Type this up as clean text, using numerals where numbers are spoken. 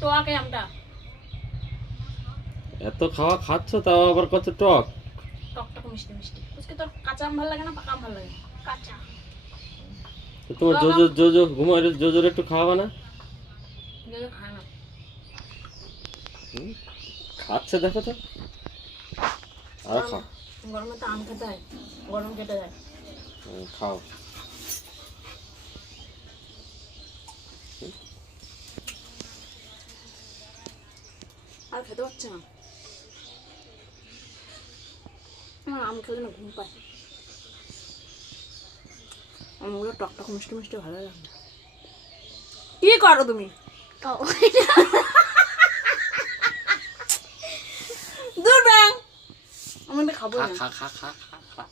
টক এই আমটা। এত খাওয়া খাচ্ছ তাও আবার কত টক। টকটক মিষ্টি মিষ্টি। পুচকে তোর কাঁচা আম ভালো লাগে না পাকা আম ভালো লাগে? কাঁচা। তো তোমার জোজো ঘুমায় জোজোর একটু খাওয়াবে না? জোজো খায় না। খাচ্ছে দেখো তো। আর খাও। গরমে তো আম খেতে হয়, গরম কেটে যায়। খাও। আর খেতে পারছে না। আমার আম খেলে না ঘুম পায়। আমগুলো টকটক মিষ্টি মিষ্টি ভালো লাগে। কি করো তুমি? ও দূর ব্যাং, আমি তো খাবো না। খা খা খা খা খা।